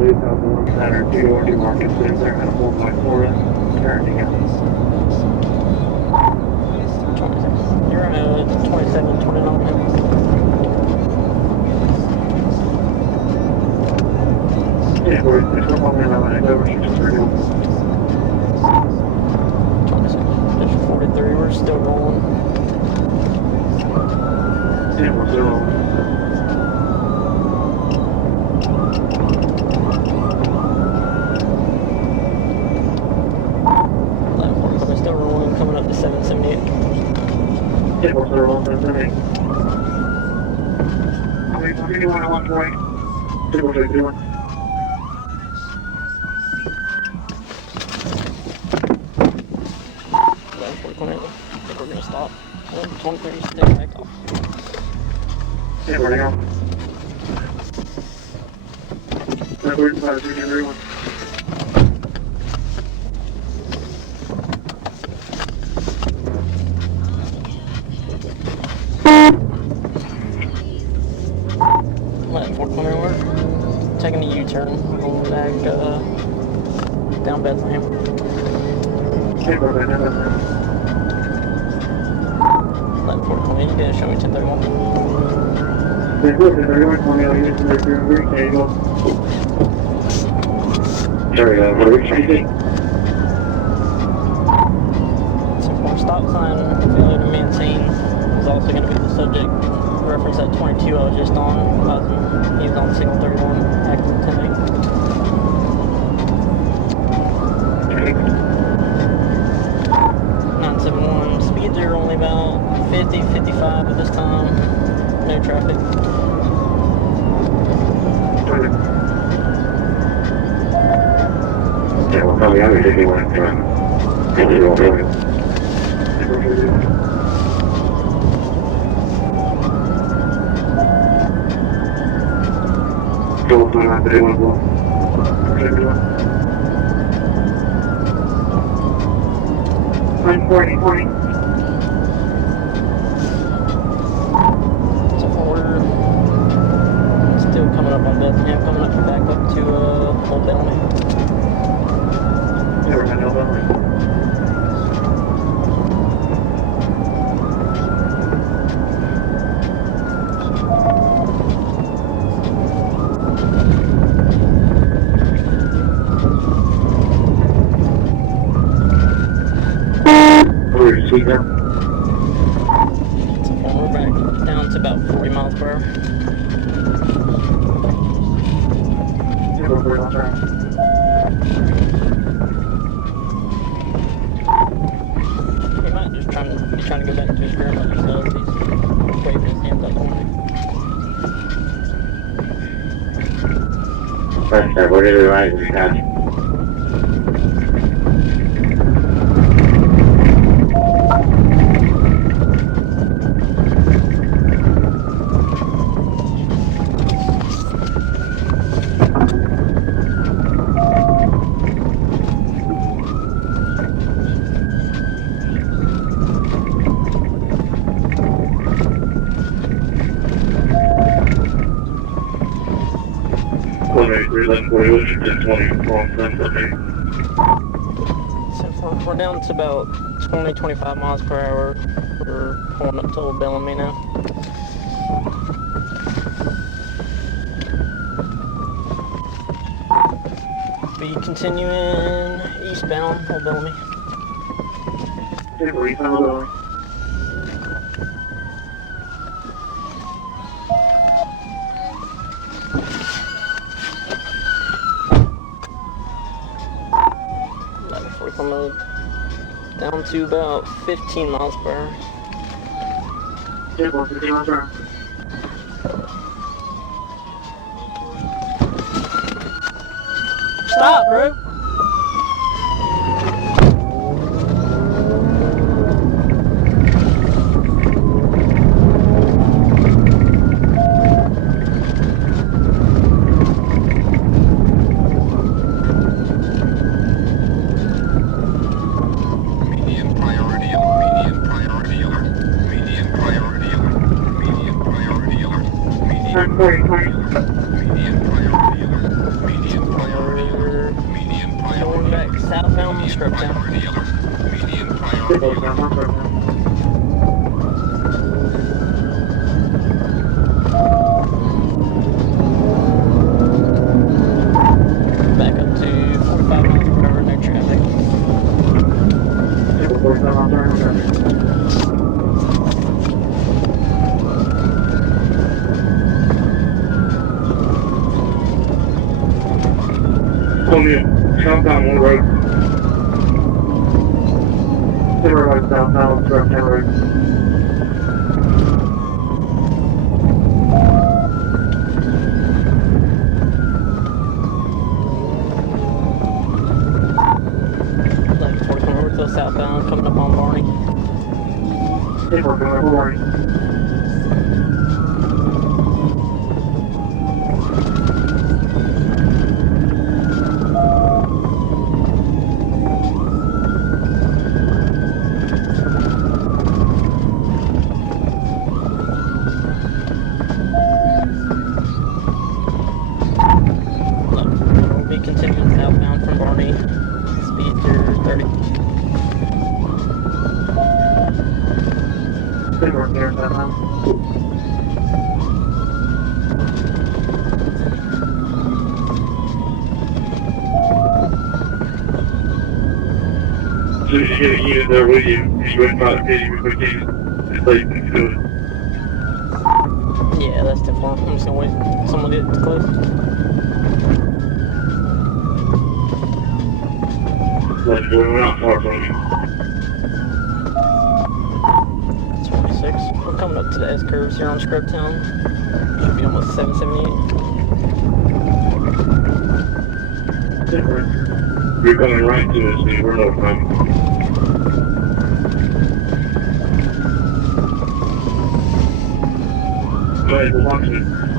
believe that was the one center, 2 markets in there, and a 4x4 turning out. You're on a 27, 29 minutes. Yeah, we're probably not going to go over 6:30. 26, 43, we're still rolling. Yeah, we're still rolling. We're still rolling, coming up to 778. Yeah, we're still rolling 778. Anyone I want to wait? 2-4-6-2-1. I think we're gonna stop. 23, take back off. Yeah, we're going. That's where it's about 3-2-3-1. Let 420 work. Taking a U-turn, going back down Bethlehem. Yeah, we're going down Bethlehem. Let 420, you gotta show me 1031. Yeah, we're 1031, 20 out of here, 3-3-3. There you go. Sorry, what are we trying to do? Stop sign failure to maintain is also going to be the subject. Reference that 22 I was just on. He was on signal 31, active 10-8. 971. Speeds are only about 50, 55 at this time. No traffic. Yeah, we'll probably have it if you want to run. Go on, 3-1, go on. 40. So we're still coming up on Bethlehem, coming up back up to Old Bellamy. Yeah, we're going to Bellamy. Sweet now. So we're back down to about 40 miles per hour. Yeah, we're 40 miles per hour. He might just be trying to go back to his grandmother's house. He's waving his hands up on me. What did it rise in the So we're down to about 20, 25 miles per hour. We're pulling up to Old Bellamy now. Be continuing eastbound Old Bellamy. Yeah, we're eastbound Old Bellamy. Down to about 15 miles per hour. Yeah, we're 15 miles per hour. Stop, bro! southbound Scrubtown. Signal southbound, right now. Back up to 45 miles per hour, no traffic. Signal 45 miles per hour, no traffic. Only southbound one road. Timber Road southbound, Scrubtown Road. Like 41 over to southbound, coming up on Barney. Timber Road, Hawaii. We'll be continuing southbound from Barney. Speeds are 30. Timber there southbound. So you get a unit there with you, and you wouldn't try to pay you before you it's late and good. Yeah, that's too far. I'm just gonna wait till someone gets close. Like, we're not far from you. 26. We're coming up to the S curves here on Scrubtown. Should be almost 778. Timber. You're coming right to us, dude. We're no problem. Go ahead, we're watching it.